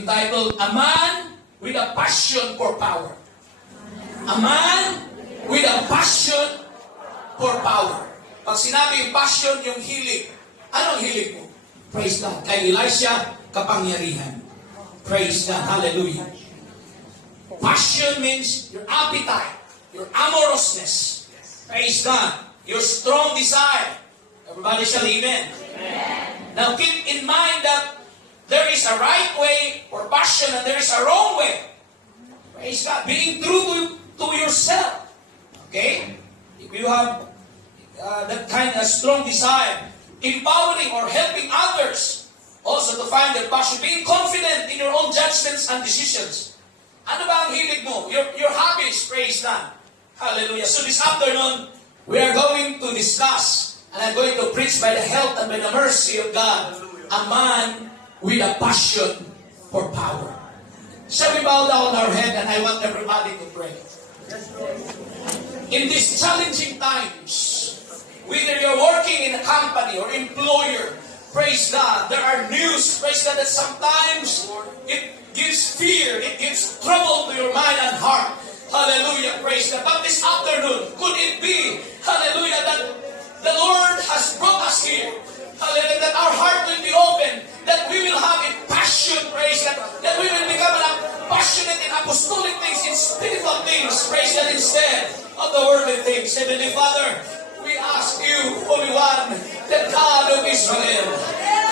entitled, A Man with a Passion for Power. A man with a passion for power. Pag sinabing passion, yung hilig. Anong hilig mo? Praise God. Kay Elisha, kapangyarihan. Praise God. Hallelujah. Passion means your appetite, your amorousness. Praise God. Your strong desire. Everybody shall amen. Amen. Now keep in mind that there is a right way for passion and there is a wrong way. Praise God. Being true to yourself. Okay? If you have that kind of strong desire, empowering or helping others, also to find their passion, being confident in your own judgments and decisions. Ano ba ang hilig mo? Your hobbies, praise God. Hallelujah. So this afternoon, we are going to discuss, and I'm going to preach by the help and by the mercy of God, a man with a passion for power. Shall we bow down our head, and I want everybody to pray. In these challenging times, whether you're working in a company or employer, praise God, there are news, praise God, that sometimes it gives fear, it gives trouble to your mind and heart. Hallelujah, praise God. But this afternoon, could it be, hallelujah, that the Lord has brought us here, hallelujah, that our heart will be open, that we will have a passion, praise God, that we will become passionate in apostolic things, in spiritual things, praise God, instead of the worldly things. Heavenly Father, we ask you, Holy One, the God of Israel,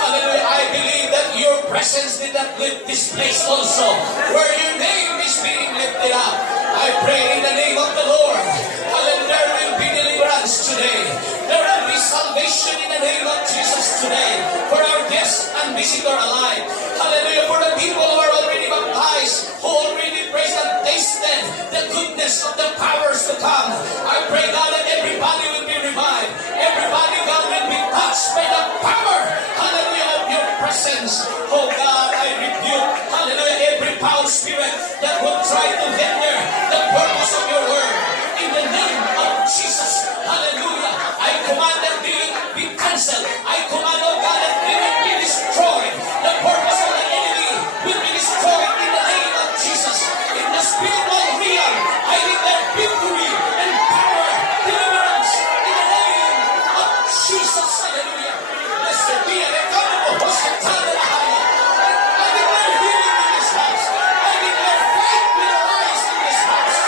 hallelujah, I believe that your presence did not lift this place also, where your name is being lifted up. I pray in the name of the Lord, hallelujah, there will be deliverance today. There will be salvation in the name of Jesus today, for our guests and visitor alike. Hallelujah, for the people who are already baptized, who already praised and tasted the goodness of the powers to come. I pray, God, that everybody will be revived. Everybody, God, will be touched by the power, hallelujah, of your presence. Oh God, I rebuke, hallelujah, every foul spirit that will try to hinder the purpose of your word. In the name of Jesus, hallelujah, I command that they be cancelled. I command, oh God, that they will be destroyed. The purpose of the enemy will be destroyed in the name of Jesus. In the spiritual realm, I declare victory and power, deliverance in the name of Jesus. Hallelujah. Blessed be the God of hospitality. I declare healing in this house. I declare faith will arise in this house.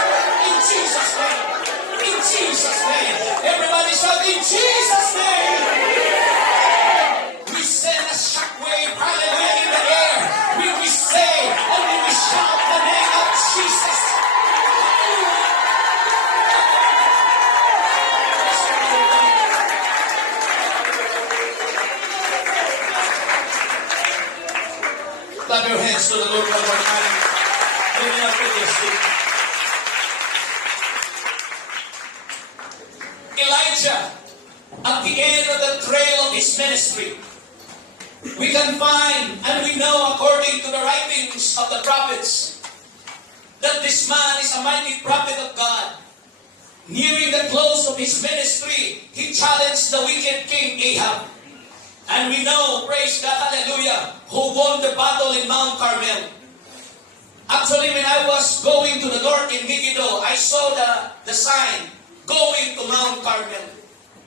In Jesus' name. In Jesus' name. Everybody shout, in Jesus' name. We send a shockwave, hallelujah, in the air. We say, and we shout the name of Jesus. Clap your hands to the Lord one more time. Maybe not with your seat. Elijah, at the end of the trail of his ministry, we can find and we know, according to the writings of the prophets, that this man is a mighty prophet of God. Nearing the close of his ministry, he challenged the wicked king Ahab. And we know, praise God, hallelujah, who won the battle in Mount Carmel. Actually, when I was going to the north in Megiddo, I saw the sign, going to Mount Carmel.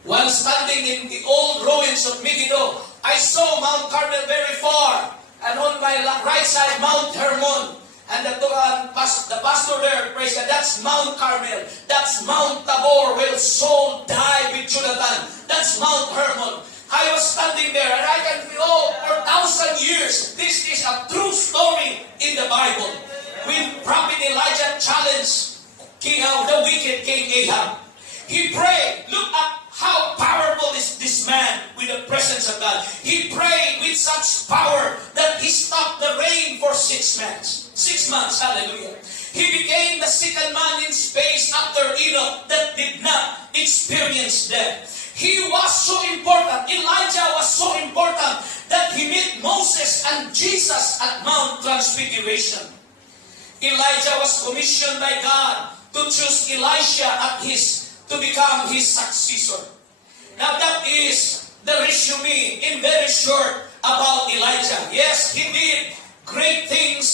While standing in the old ruins of Megiddo, I saw Mount Carmel very far. And on my right side, Mount Hermon. And the pastor there, praise God, that's Mount Carmel. That's Mount Tabor, where Saul died with Jonathan. That's Mount Hermon. I was standing there, and I can feel, for 1,000 years, this is a true story in the Bible. When Prophet Elijah challenged the wicked King Ahab, he prayed. Look at how powerful is this man with the presence of God. He prayed with such power that he stopped the rain for 6 months. 6 months, hallelujah. He became the second man in space after Enoch that did not experience death. He was so important. Elijah was so important that he met Moses and Jesus at Mount Transfiguration. Elijah was commissioned by God to choose Elisha to become his successor. Now that is the resume in very short about Elijah. Yes, he did great things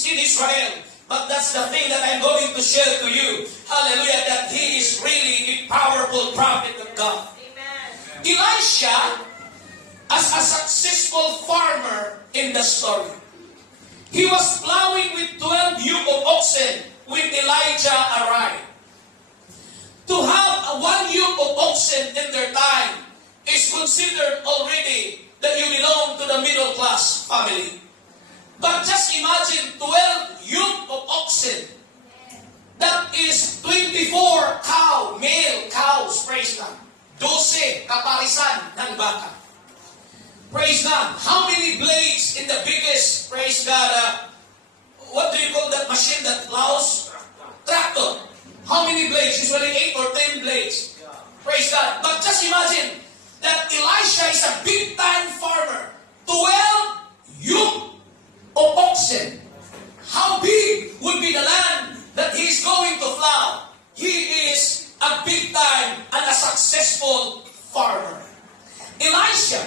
Israel. But that's the thing that I'm going to share to you. Hallelujah, that he is really a powerful prophet of God. Amen. Elisha, as a successful farmer in the story, he was plowing with 12 yoke of oxen when Elijah arrived. To have one yoke of oxen in their time is considered already that you belong to the middle class family. But just imagine 12 yoke of oxen. That is 24 male cows, praise God. 12 kaparisan ng baka. Praise God. How many blades in the biggest, praise God, what do you call that machine that plows? Tractor. How many blades? Usually 8 or 10 blades. Praise God. But just imagine that Elisha is a big-time farmer. 12 yoke of oxen. How big would be the land that he is going to plow? He is a big-time and a successful farmer. Elisha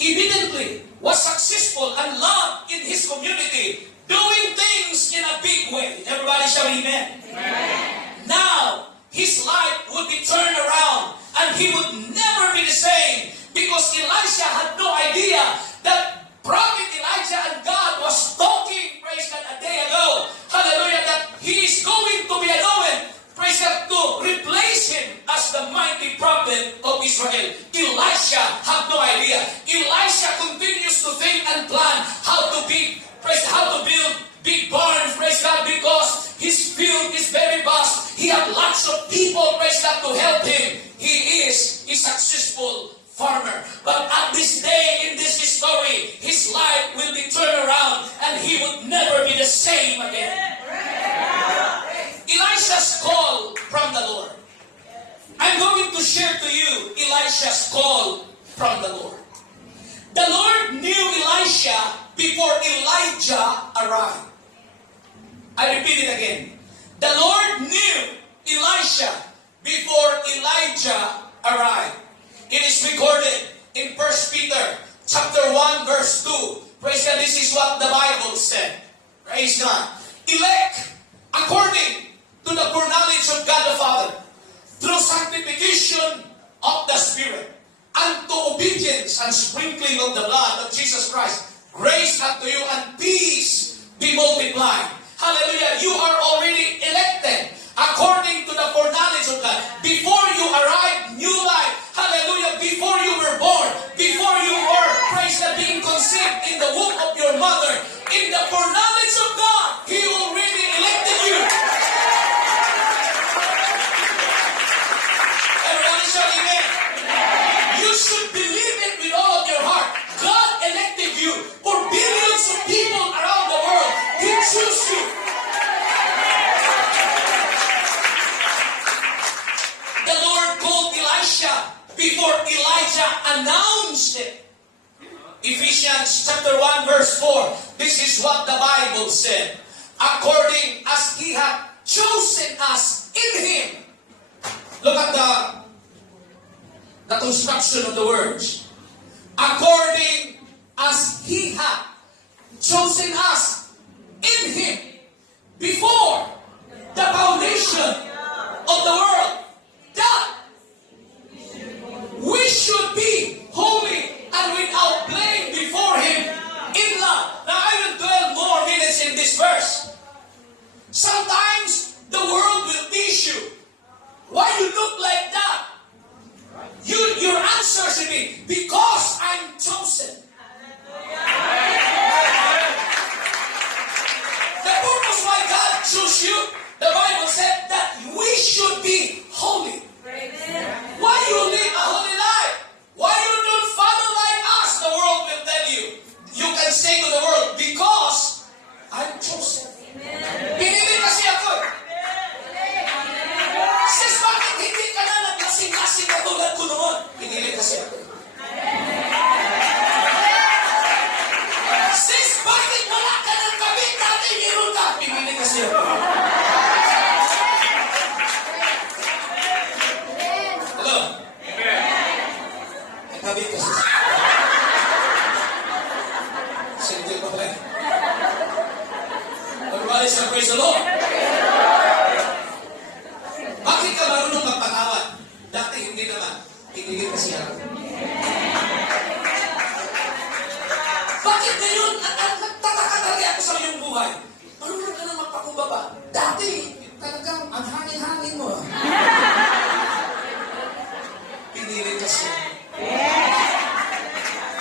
evidently was successful and loved in his community, doing things in a big way. Everybody shout amen. Amen. Now, his life would be turned around and he would never be the same, because Elisha had no idea that Prophet Elijah and God was talking, praise God, a day ago. Hallelujah, that he is going to be anointed, praise God, to replace him as the mighty prophet of Israel. Elisha had no idea. Elisha continues to think and plan how to build big barns, praise God, because his field is very vast. He had lots of people, praise God, to help him. He is a successful farmer. But at this day, in this story, his life will be turned around and he would never be the same again. Elisha's call from the Lord. I'm going to share to you Elisha's call from the Lord. The Lord knew Elisha before Elijah arrived. I repeat it again. The Lord knew Elisha before Elijah arrived. It is recorded in 1 Peter chapter 1 verse 2. Praise God, this is what the Bible said. Praise God. Elect according to the foreknowledge of God the Father, through sanctification of the Spirit, unto obedience and sprinkling of the blood of Jesus Christ, grace unto you and peace be multiplied. Hallelujah. You are already elected according to the foreknowledge of God. Before you arrived, new life. Hallelujah. Before you were born, before you were, praise God, being conceived in the womb of your mother, in the foreknowledge of God, He already elected you. Everybody shout amen. You should believe it with all of your heart. God elected you. For billions of people around the world, He chose you. The Lord called Elisha before Elijah announced it. Ephesians chapter 1 verse 4. This is what the Bible said. According as He hath chosen us in Him. Look at the construction of the words. According as He hath chosen us in Him before the foundation of the world, that we should be holy and without blame before Him in love. Now I will dwell more minutes in this verse. Sometimes the world will teach you, why you look like that? Your answer should be, because I'm chosen. The purpose why God chose you, the Bible said that we should be holy. Why you live a holy life? Why you don't follow like us? The world will tell you. You can say to the world, because I'm chosen. Pinili kasi ako. Sis, bakit hindi ka na naglasing-lasing na tulad ko noon? Pinili kasi ako. Sis, bakit wala ka ng kabit dati meron ka? Pinili kasi ako. Hello? May kabit kasi. Single pa pala. Alright? Everybody say, praise the Lord. Bakit ka marunong magpatawad? Dati hindi naman. Pinilit kasi ako. Bakit ngayon? Nagtataka talaga ako sa iyong buhay. Marunong ka nang magpakumbaba. Dati, talagang ang hangin-hangin mo. Pinilit kasi.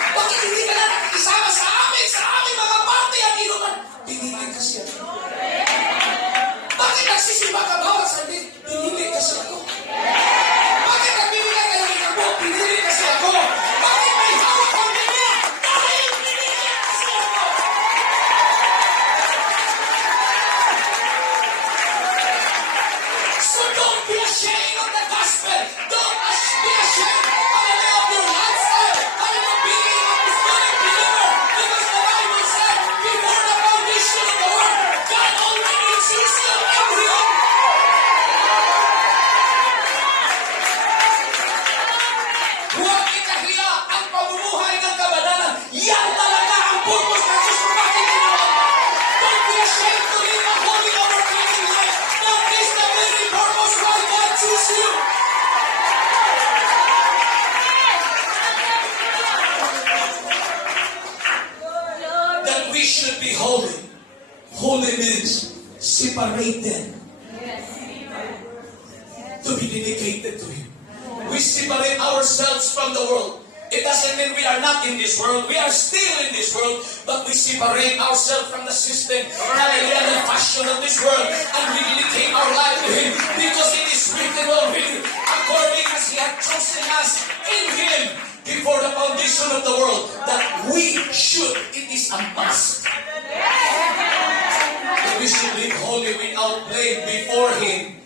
Bakit hindi ka na nakikisama sa aming mga party at inuman? Pinilit kasi ako. Bakit nagsisimba ka bawat sabi? Pinilit kasi ako. Bakit nagbibigay ka ng ina mo? Pinilit kasi ako. Bakit may hawak ang bibig? Dahil pinilit kasi ako. So don't be ashamed of the gospel. Don't be ashamed of your lifestyle. Of your being a Christian believer. Because the Bible said, before the foundation of the world, God already existed in everyone. Huwag ikahiya ang pamumuhay ng kabanalan. Yan talaga ang purpose ng Diyos kung bakit ginawa. Don't be ashamed to live a holy, overcoming life. That is the very purpose why God chose you. That we should be holy. Holy means separated. To be dedicated to Him. We separate ourselves from the world. It doesn't mean we are not in this world. We are still in this world, but we separate ourselves from the system, hallelujah, the fashion of this world, and we dedicate our life to Him, because it is written already, according as He had chosen us in Him before the foundation of the world, that we should. It is a must. That we should live holy without blame before Him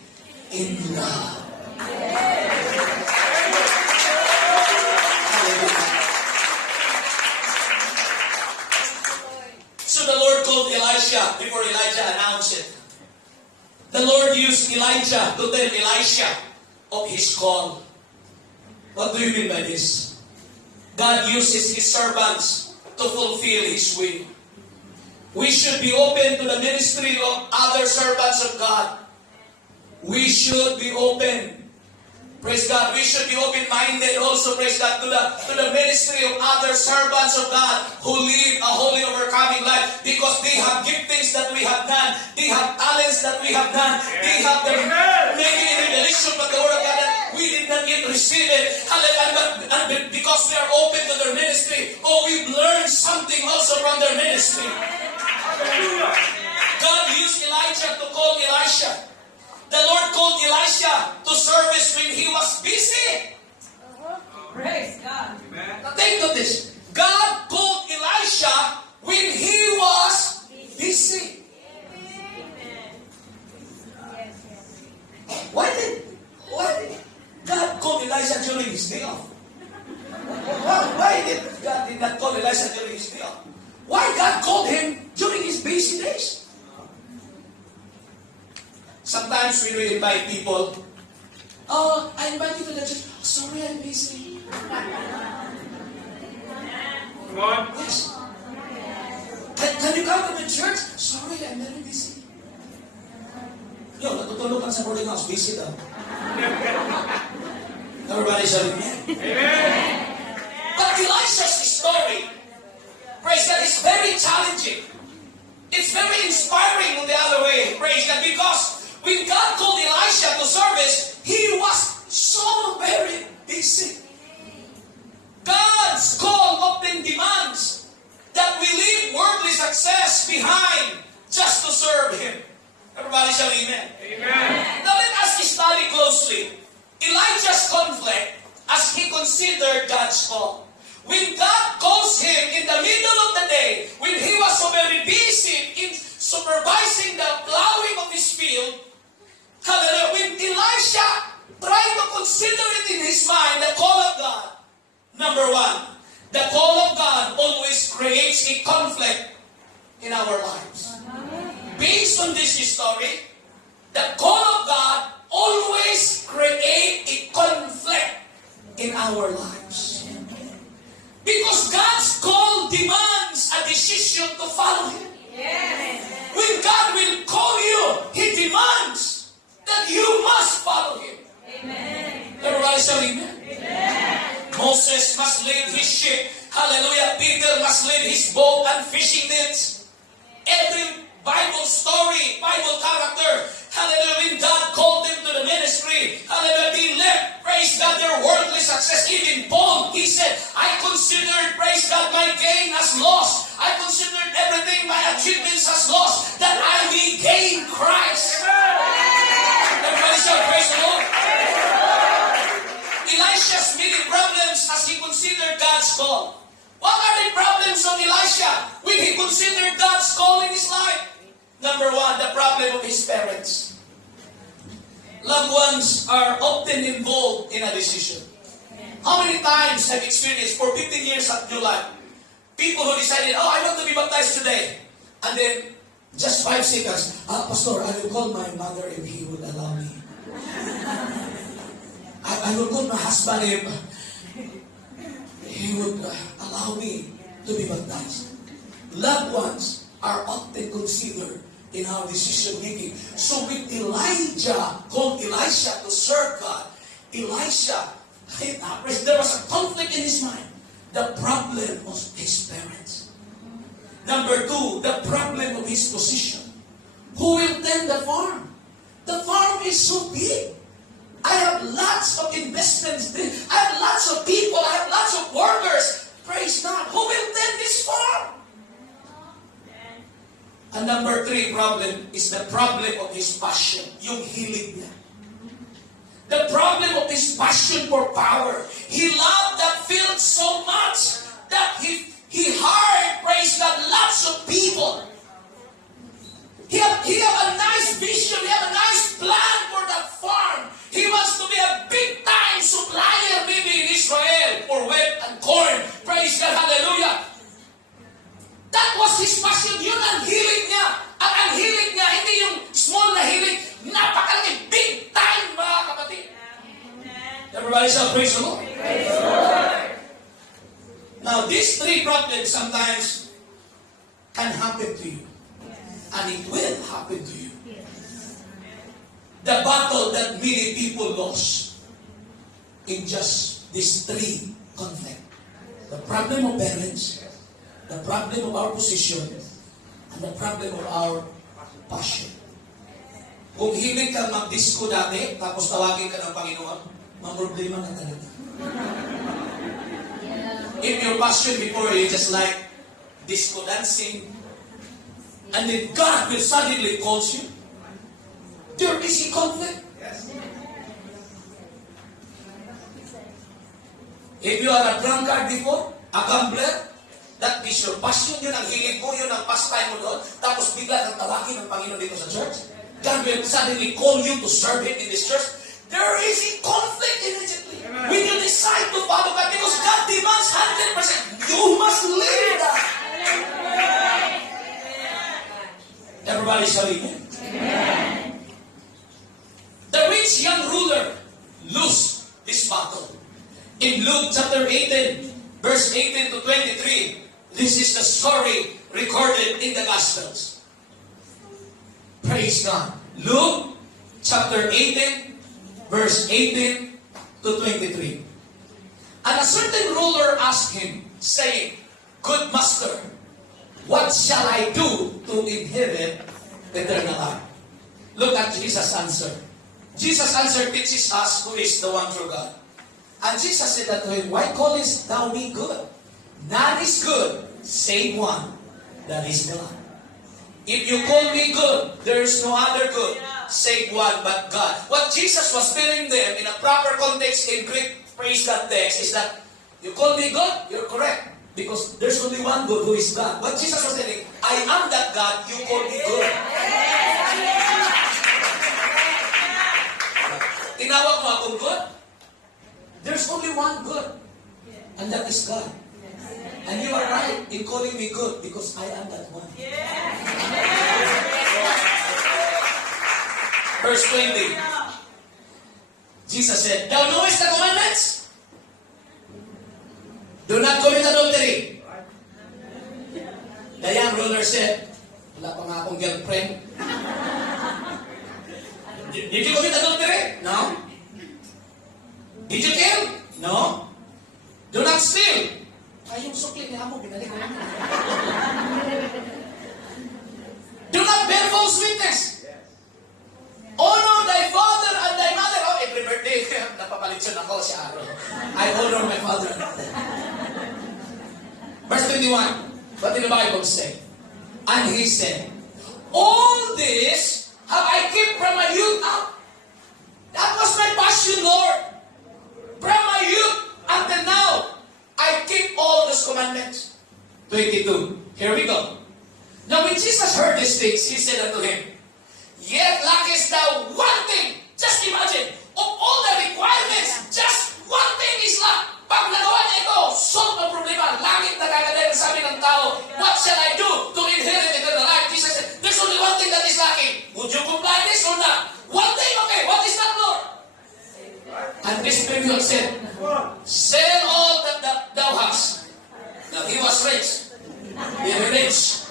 in love. So the Lord called Elisha before Elijah announced it. The Lord used Elijah to tell Elisha of his call. What do you mean by this? God uses His servants to fulfill His will. We should be open to the ministry of other servants of God. We should be open. Praise God. We should be open-minded also, praise God, to the ministry of other servants of God who live a holy, overcoming life, because they have giftings that we have done. They have talents that we have done. They have the maybe revelation of the Word of God that we did not yet receive it. Hallelujah. And because we are open to their ministry, we've learned something also from their ministry. God used Elijah to call Elisha. The Lord called Elisha to service when he was busy. Praise God. Now take note this. God called Elisha when he was busy. Why did God call Elisha during his day off? Why did God not call Elisha during his day off? Why God called him during his busy days? Sometimes when we invite people, I invite you to the church. Sorry, I'm busy. Come on. Yes. Can you come to the church? Sorry, I'm very busy. Yo, natutulog ka sa boarding house. Busy daw. Everybody say amen. Amen. But Elisha's story, praise God, is very challenging. It's very inspiring on the other way, praise God, because when God called Elisha to service, he was so very busy. God's call often demands that we leave worldly success behind just to serve Him. Everybody shall amen. Amen. Now let us study closely Elijah's conflict as he considered God's call. When God calls him in the middle of the day, when he was so very busy in supervising the plowing of his field, hallelujah, when Elisha tried to consider it in his mind, the call of God, number one, the call of God always creates a conflict in our lives. Based on this story, the call of God always creates a conflict in our lives. Because God's call demands a decision to follow Him. Yes. When God will the problem of his parents. Loved ones are often involved in a decision. How many times have you experienced for 15 years of your life, people who decided, oh, I want to be baptized today. And then, just 5 seconds, Pastor, I will call my mother if he would allow me. I will call my husband if he would allow me to be baptized. Loved ones are often considered in our decision making. So with Elijah, called Elisha to serve God, Elisha, there was a conflict in his mind. The problem was his parents. Number 2, the problem of his position. Who will tend the farm? The farm is so big. I have lots of investments. I have lots of people. I have lots of workers. Praise God. Who will tend this farm? And number 3 problem is the problem of his passion. Yung hilig niya. The problem of his passion for power. He loved that field so much that he hired, praise God, lots of people. He had a nice vision. He had a nice plan for that farm. He wants to be a big-time supplier maybe in Israel for wheat and corn. Praise God, hallelujah. That was his passion. Yun ang hilig niya. At ang hilig niya, hindi yung small na hilig. Napakalaki, big time, mga kapatid. Everybody shout, praise the Lord. Praise the Lord. Now, these 3 problems sometimes can happen to you. And it will happen to you. The battle that many people lost in just these 3 conflicts. The problem of parents, the problem of our position, and the problem of our passion. Kung hilig kang mag-disco dati, tapos tawagin ka ng Panginoon, mga problema na talaga. If your passion before you just like disco dancing, and then God will suddenly calls you, there is a conflict. If you are a drunkard before, a gambler, that is your passion, yun ang hilig mo, yun ang pastime mo doon, tapos bigla kang tawagin ng Panginoon dito sa church, God will suddenly call you to serve Him in this church. There is a conflict immediately. When you decide to follow God, because God demands 100%, you must live that. Everybody shout amen. The rich young ruler lose this battle. In Luke chapter 18, verse 18 to 23, this is the story recorded in the Gospels. Praise God. Luke chapter 18, verse 18 to 23. And a certain ruler asked him, saying, Good master, what shall I do to inherit eternal life? Look at Jesus' answer. Jesus' answer teaches us who is the one true God. And Jesus said that to him, Why callest thou me good? None is good, save one, that is God. If you call me good, there is no other good, save one but God. What Jesus was telling them in a proper context in Greek, praise that text, is that you call me good, you're correct. Because there's only one good who is God. What Jesus was telling, I am that God, you call me good. Tinawag mo akong good? There's only one good. And that is God. And you are right in calling me good because I am that one. Verse 20. Jesus said, Thou knowest the commandments? Do not commit adultery. The young ruler said, Wala pa nga akong girlfriend. Did you commit adultery? No. Did you kill? No. Do not steal. Ay, yung sukli niya mo, binalik ko lang. Do not bear false witness. Honor thy father and thy mother. Oh, every birthday, napapalitson ako si Aaron. I honor my father and mother. Verse 21. What did the Bible say? And he said, All this have I kept from my youth up. That was my passion, Lord. From my youth until now, I keep all those commandments. 22. Here we go. Now when Jesus heard these things, he said unto him, Yet lackest thou one thing. Just imagine, of all the requirements, just one thing is lack. Pag nagawa niya ito, solve ang problema. Langit na kagad sabi ng tao, what shall I do to inherit eternal life? Jesus said, there's only one thing that is lacking. Would you comply this or not? One thing, okay, what is that, Lord? And this people said, sell all that thou hast. Now he was rich. Very rich.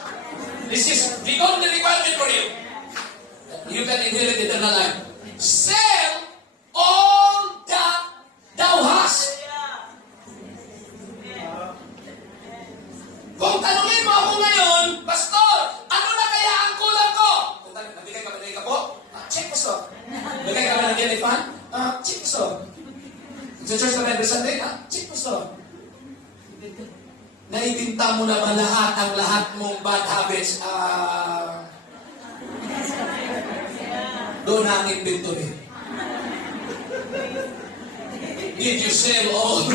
This is the only requirement for you. You can inherit eternal life. Sell all that thou hast. Kung tanungin mo ako ngayon, Pastor, ano na kaya ang kulang ko? Kung tanungin, nabigay ka ba ng ikapo? Check, Pastor. Nabigay ka ba ng elephant? Check, Pastor. Sa church ka ba every Sunday? Check, Pastor. Naibinta mo na ba ang lahat mong bad habits? Doon ang inventory. Did you sell all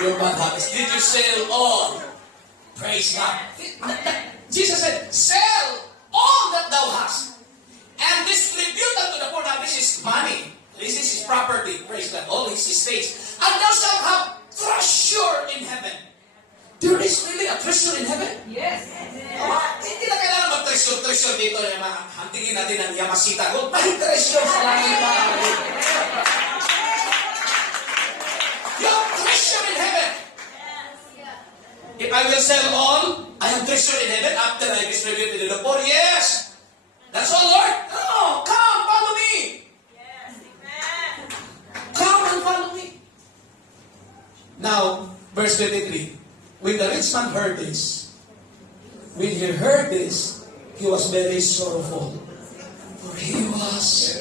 your bad habits? Did you sell all? Praise God. Jesus said, sell all that thou hast and distribute unto the poor. Now this is money. This is his property. Praise God. All his estates. And thou shalt have treasure in heaven. There is really a treasure in heaven? Yes. Hindi na kailangan mag-treasure dito. Hantingin natin ang Yamasita Gold. May treasure sa langit. You have treasure in heaven. If I will sell all, I have treasure in heaven after I distribute it to the poor. Yes. That's all, Lord. No, come, follow me. Come and follow me. Now, verse 23. When the rich man heard this, he was very sorrowful. For he was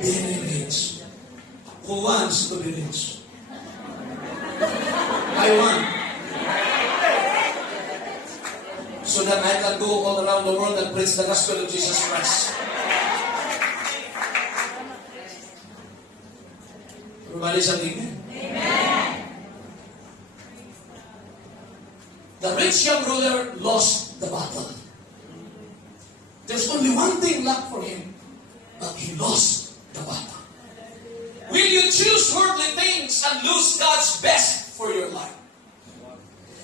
very rich. Who wants to be rich? I want. So that I can go all around the world and preach the gospel of Jesus Christ. Everybody say amen. The rich young ruler lost the battle. There's only one thing left for him, but he lost the battle. Will you choose worldly things and lose God's best for your life?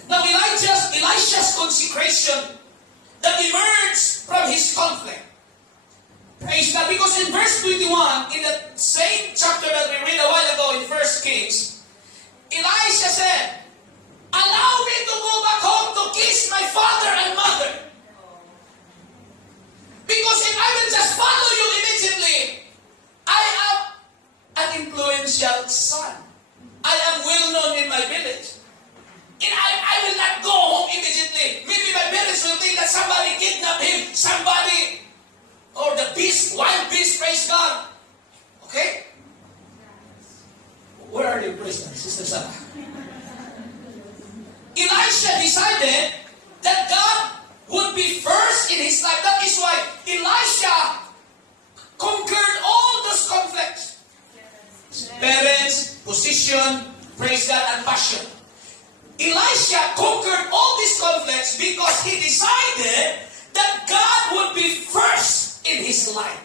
Now Elisha's consecration that emerged from his conflict. Praise God, because in verse 21, in the same chapter that we read a while ago in 1 Kings, Elisha said, allow me to go back home to kiss my father and mother. Because if I will just follow you immediately, I am an influential son. I am well known in my village. And I will not go home immediately. Maybe my parents will think that somebody kidnapped him, or the beast, wild beast, praise God. Okay? Where are you, praise God, Sister Sarah? Elisha decided that God would be first in his life. That is why Elisha conquered all those conflicts. Parents, position, praise God, and passion. Elisha conquered all these conflicts because he decided that God would be first in his life.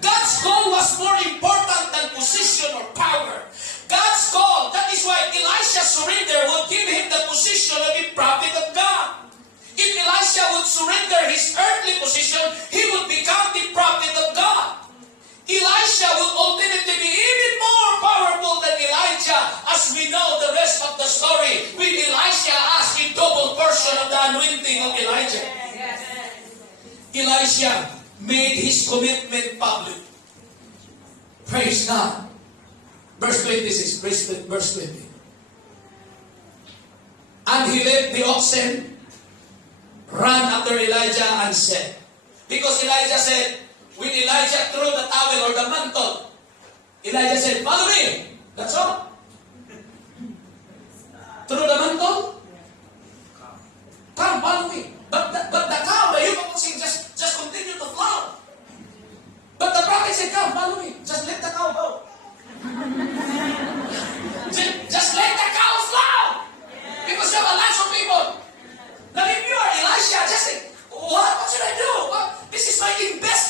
God's goal was more important than position or power. God's goal, that is why Elisha's surrender would give him the position of a prophet of God. If Elisha would surrender his earthly position, he would become the prophet of God. Elisha would ultimately be even more powerful than Elijah, as we know the rest of the story. When Elisha asked a double portion of the anointing of Elijah. Elisha made his commitment public. Praise God. Verse 26, verse 20. And he left the oxen, ran after Elijah and said, because Elijah said, when Elijah threw the towel or the mantle, Elijah said, follow me. That's all. Threw the mantle, come, follow me. But the cow, the human was just continue to flow. But the prophet said, come, follow me. Just let the cow go. Just let the cow flow. Because there are lots of people. Now if you are Elisha, just say, what should I do? This is my investment.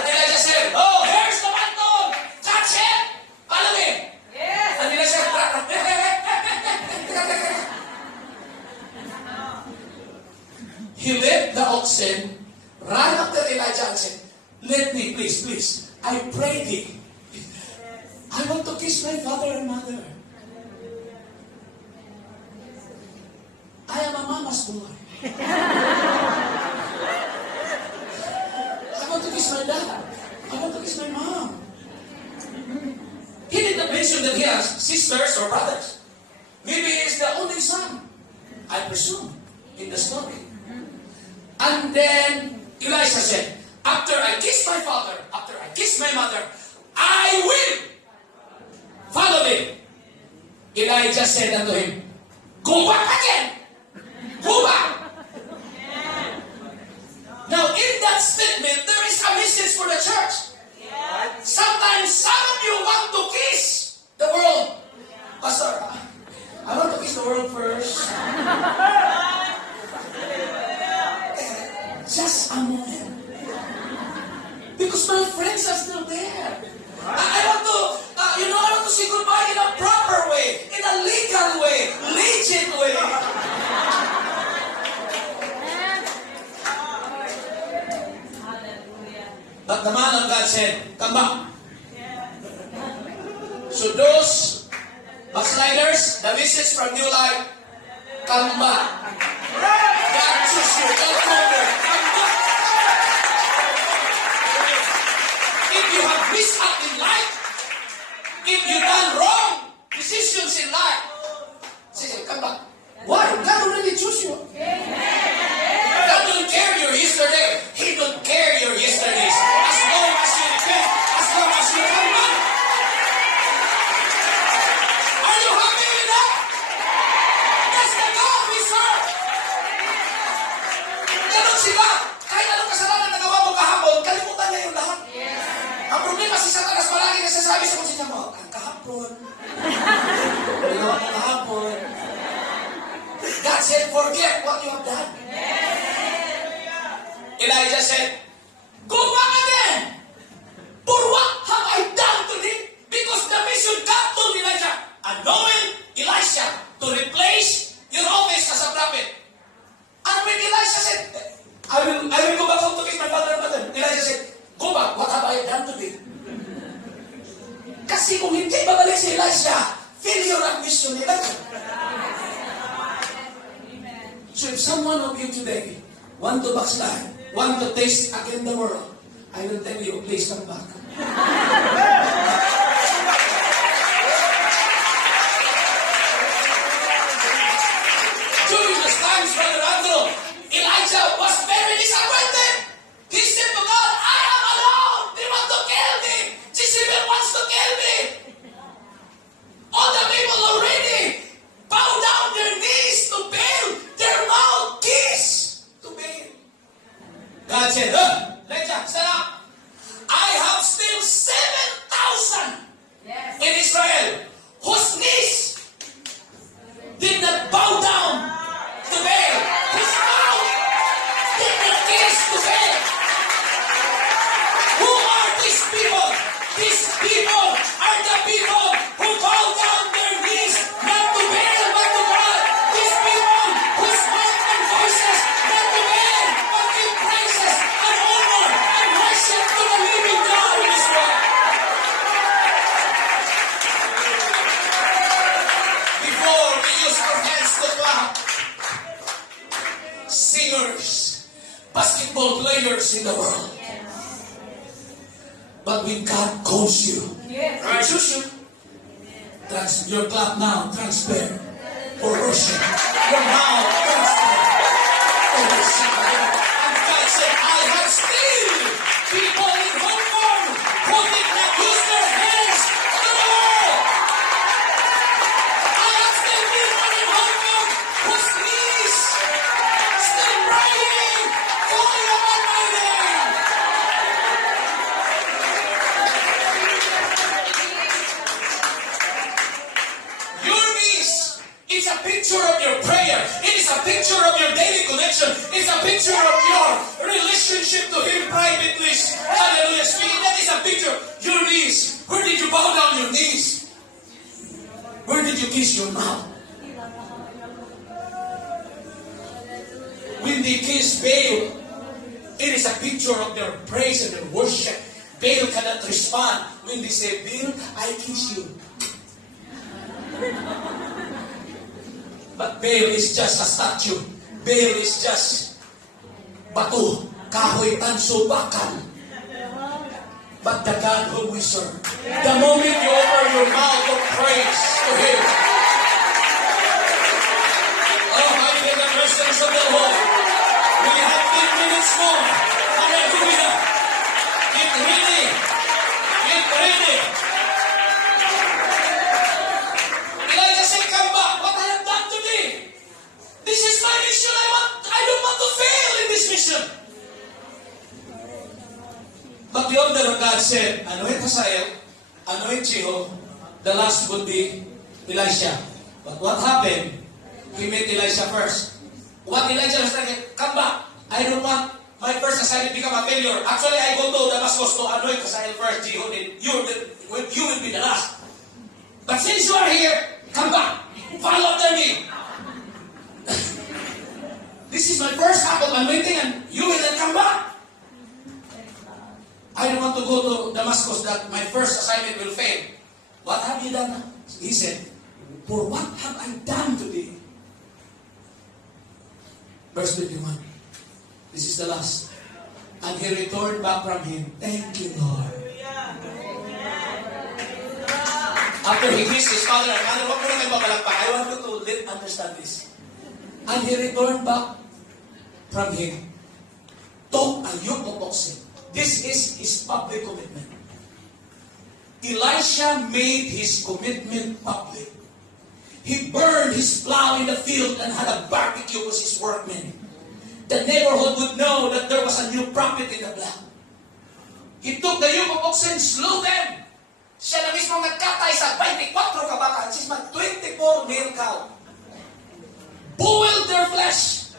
And Elijah said, oh, here's the mantle. Catch it. Follow me. Yes. And Elijah said, he led the oxen, ran after Elijah and said, let me, please, I pray thee. I want to kiss my father and mother. I am a mama's boy. I want to kiss my dad. I want to kiss my mom. He did not mention that he has sisters or brothers. Maybe he is the only son, I presume, in the story. And then Elisha said, after I kiss my father, after I kiss my mother, I will follow him. Elijah said unto him, go back again. Go back. Now in that statement, there is a message for the church. Sometimes some of you want to kiss the world. Pastor, I want to kiss the world first. Just a moment. Because my friends are still there. I want to, I want to say goodbye in a proper way, in a legal way, legit way. But the man of God said, come back. So those backsliders, the message from New Life, come back. God choose you, God called you, come back. If you have missed out in life, if you done wrong decisions in life, say, come back. Why? God already chose you. God don't care your yesterday. He don't care your yesterdays. As long as you repent, as long as you come back. Are you happy with that? That's the God we serve. Ganon sila. Kahit anong kasalanan na nagawa mo kahapon, kalimutan niya yung lahat. Ang problema si Satanas palagi nasasabi sa konsenya mo, ang kahapon. Ginawa mo kahapon. God said, forget what you have done. Elijah said, go back again. For what have I done to thee? Because the mission God told Elijah, anoint Elisha to replace your office as a prophet. And when Elisha said, I will go back home to kiss my father and mother. Elijah said, go back, what have I done to thee? Kasi kung hindi babalik si Elisha, failure ang mission ni Elijah. So if someone of you today want to backslide, want to taste again the world, I will tell you, please come back. During those times, Brother Andrew, Elijah was very disappointed. He said to God, I am alone. They want to kill me. Jezebel wants to kill me. All the people already bow down their knees to Baal. Their mouth kiss to Baal. God said, Elijah, stand up. I have still 7,000 in Israel whose knees did not bow down to Baal. His mouth did not kiss to Baal. Who are these people? These people are the people who bow down their knees not to Baal but to God. These people whose mouth and voices not to Baal but give praises and honor and worship to the living God in this world. Before we use our hands to clap, singers, basketball players in the world. But when God calls you, Yes. He choose you. Your clap now, transfer for worship. Your mouth, transfer for worship. And God said, I have still people in Hong Kong who did not use their hands to the world. I have still people in Hong Kong whose knees still praying, calling upon my name. Your knees is a picture of your prayer. It is a picture of your daily connection. It's a picture your knees? Where did you kiss your mouth? When they kiss Baal, it is a picture of their praise and their worship. Baal cannot respond when they say, Baal, I kiss you. But Baal is just a statue. Baal is just bato, kahoy, tanso, bakal. But the God whom we serve, the moment you open your mouth of praise to Him, oh, I feel the presence of the Lord. We have 10 minutes more. Hallelujah. Get ready. Get ready. Elijah said, come back. What I have done today. This is my mission. I don't want to fail in this mission. But the order of God said, anoint Hazael, anoint Jehu, the last would be Elisha. But what happened? He met Elisha first. What Elijah was saying, come back. I don't want my first assignment become a failure. Actually, I go to Damascus to anoint Hazael first, Jehu, then you will be the last. But since you are here, come back. Follow after me. This is my first act of anointing and you will then come back. I don't want to go to Damascus that my first assignment will fail. What have you done? He said, for what have I done today? Verse 21. This is the last. And he returned back from him. Thank you, Lord. After he kissed his father and mother, what naman babalagpak? I want you to understand this. And he returned back from him. Took a yoke of oxen. This is his public commitment. Elisha made his commitment public. He burned his plow in the field and had a barbecue with his workmen. The neighborhood would know that there was a new prophet in the block. He took the yoke of oxen, slew them. Siya na mismo nagkatay sa 24 kabataan. This is my 24 male cow. Boiled their flesh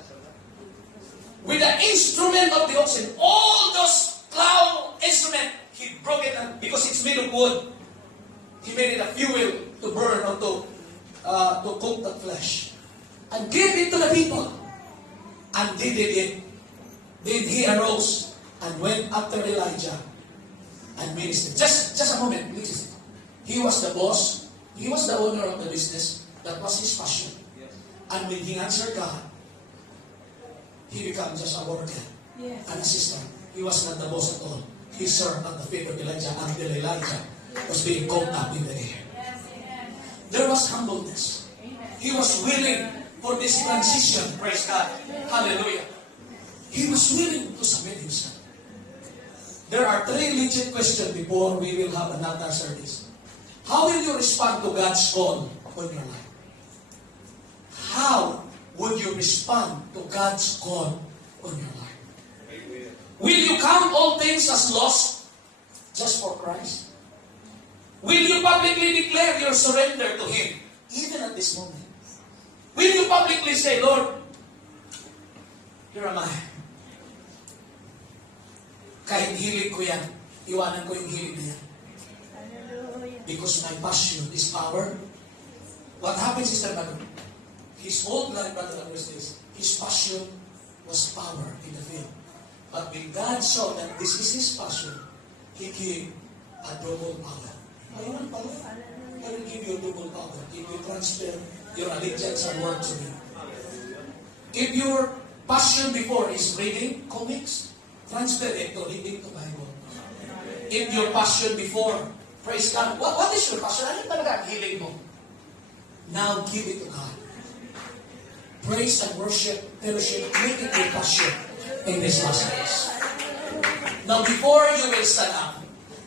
with the instrument of the oxen. All those plow instrument, he broke it because it's made of wood. He made it a fuel to burn or to cook the flesh. And gave it to the people. And they did it. Then he arose and went after Elijah and ministered. Just a moment, please. He was the boss. He was the owner of the business. That was his passion. And when he answered God, he became just a worker, an assistant. He was not the boss at all. He served at the feet of Elijah until Elijah was being caught up in the air. There was humbleness. He was willing for this transition. Praise God. Hallelujah. He was willing to submit himself. There are 3 legit questions before we will have another service. How will you respond to God's call on your life? How would you respond to God's call on your life? Will you count all things as lost just for Christ? Will you publicly declare your surrender to Him, even at this moment? Will you publicly say, Lord, here am I. Kahit hilig ko yan, iwanan ko yung hilig na yan. Because my passion is power. What happens, Sister Manu? His whole life, Brother Andres, his passion was power in the field. But when God saw that this is his passion, He gave a double power. I want power. I will give you a double power if you transfer your allegiance and work to me. If your passion before is reading comics, transfer it to reading the Bible. If your passion before, praise God, what is your passion? Ano talaga ang hiling mo? Now give it to God. Praise and worship, fellowship, make it your passion in this last days. Now before you will stand up,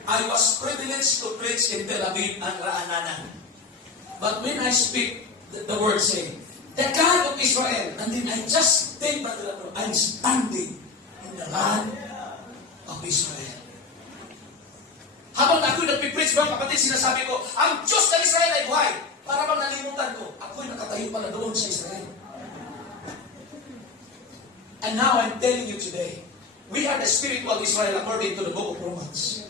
I was privileged to preach in Tel Aviv and Ra'anana. But when I speak, the word say, the God of Israel, and then I just think, I'm standing in the land of Israel. Habang ako'y nagpipreach, mga kapatid, sinasabi ko, ang Diyos ng Israel ay buhay. Para bang nalimutan ko, ako'y nakatayo pala doon sa Israel. And now I'm telling you today, we are the spiritual Israel according to the book of Romans.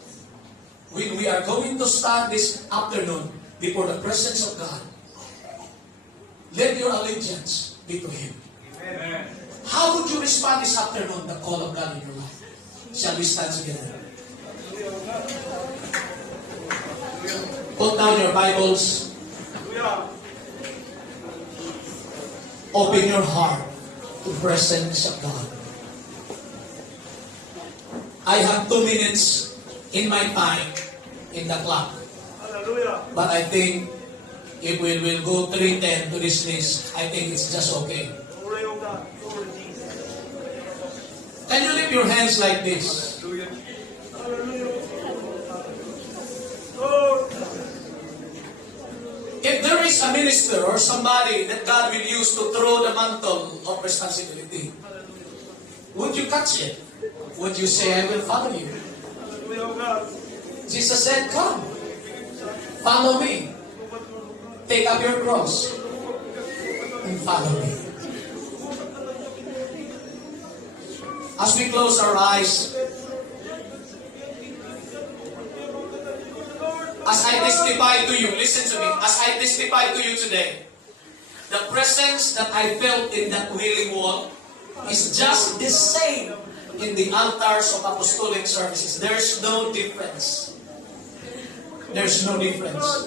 when we are going to stand this afternoon before the presence of God, let your allegiance be to Him. Amen. How would you respond this afternoon, the call of God in your life? Shall we stand together? Put down your Bibles. Open your heart to the presence of God. I have 2 minutes in my time in the clock. But I think if we will go 3:10 to this list, I think it's just okay. Can you lift your hands like this? If there is a minister or somebody that God will use to throw the mantle of responsibility, would you catch it? Would you say, I will follow you? Jesus said, come, follow me. Take up your cross and follow me. As we close our eyes, as I testify to you, listen to me, as I testify to you today, the presence that I felt in that wailing wall is just the same in the altars of apostolic services. There's no difference. There's no difference.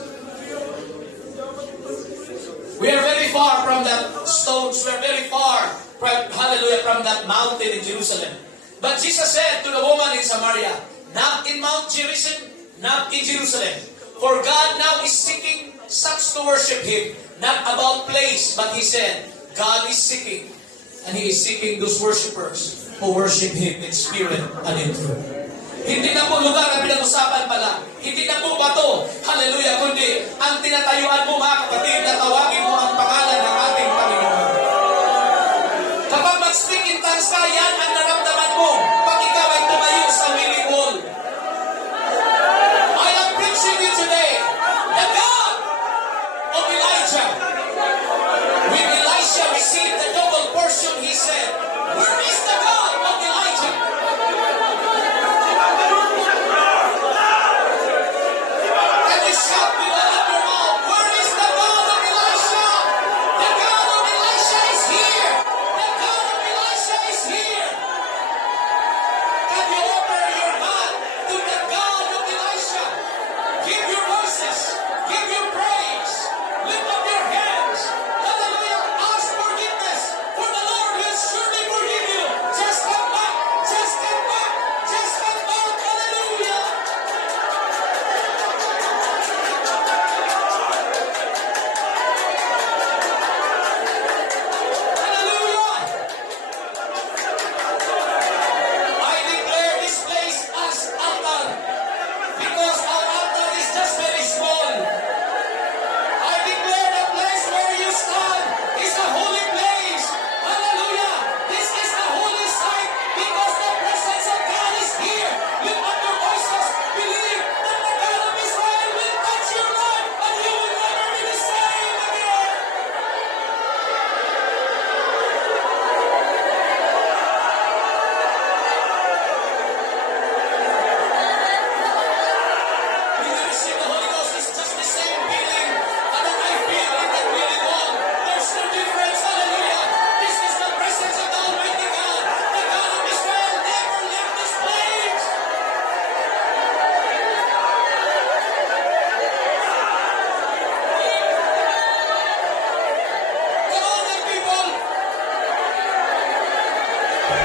We are very far from that stones. We are very far from, hallelujah, from that mountain in Jerusalem. But Jesus said to the woman in Samaria, not in Mount Gerizim, not in Jerusalem. For God now is seeking such to worship Him. Not about place, but He said, God is seeking. And He is seeking those worshipers who worship Him in spirit and in truth. Hindi na po lugar na pinag-usapan pala. Hindi na po bato. Hallelujah. Kundi ang tinatayuan mo, mga kapatid, na tawagin mo ang pangalan ng ating Panginoon. Kapag mag-speak in tongues ka, yan ang naramdaman mo pag ikaw ay tumayo sa wailing wall. I am preaching you today, the God of Elijah. When Elisha received the double portion, he said, where is the God of Elijah? Can you shout with all of your mouth, where is the God of Elisha? The God of Elisha is here. The God of Elisha is here. Can you offer your hand to the God of Elisha? Give your voices. Give your praise. Lift up your hands. Hallelujah. Ask forgiveness. For the Lord will surely forgive you. Just come back. Just come back. Just come back. Hallelujah. Hallelujah. I declare this place as altar because our altar is just very small. I declare the place where you stand is a holy place. Hallelujah. This is a holy site because the presence of God is here. Lift up your voices. Believe that the God of Israel will touch your life and you will never be the same again. When you receive the Holy Ghost, it's just the same feeling that I feel in that wailing wall. There's no difference. Hallelujah. This is the presence of the Almighty God. The God of Israel never left this place. Come on, my people.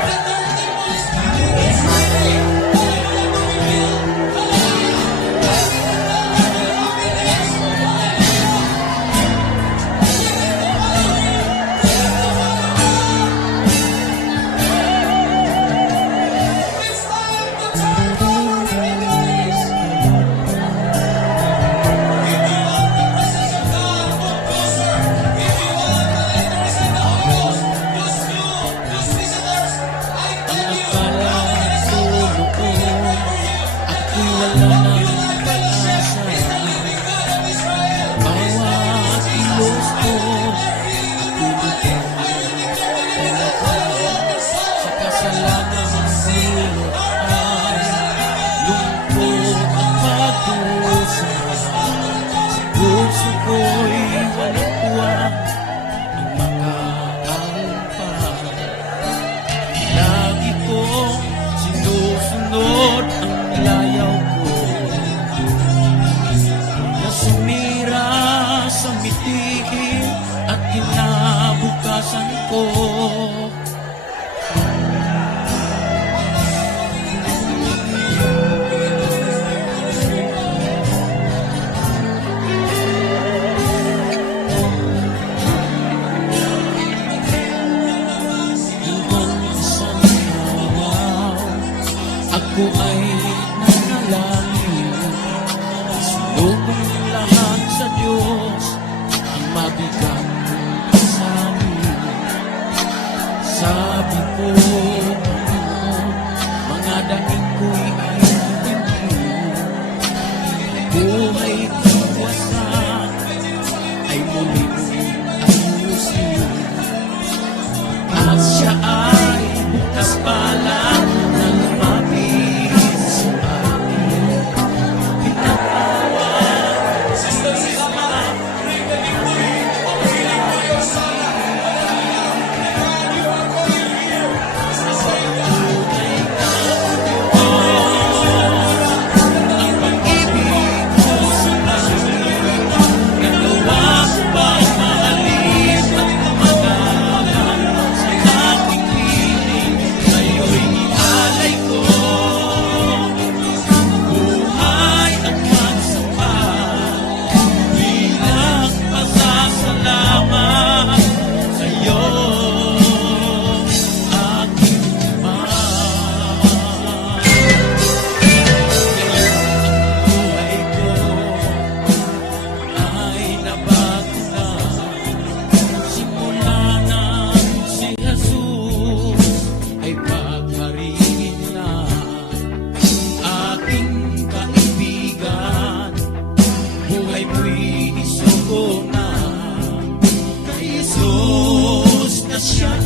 The third temple is coming. It's ready. Hallelujah to be built. Hallelujah. It's time to turn over the place. If you want the presence of God, move closer. If you want the leaders and the Holy Ghost, those visitors, I tell you, now in this hour, we will pray for you. The God of Unite Fellowship is the living God of Israel. His name is Jesus. I will declare healing in your body. I will declare deliverance. Hallelujah of your soul. Our God is a living God. Our God is a living God. na siya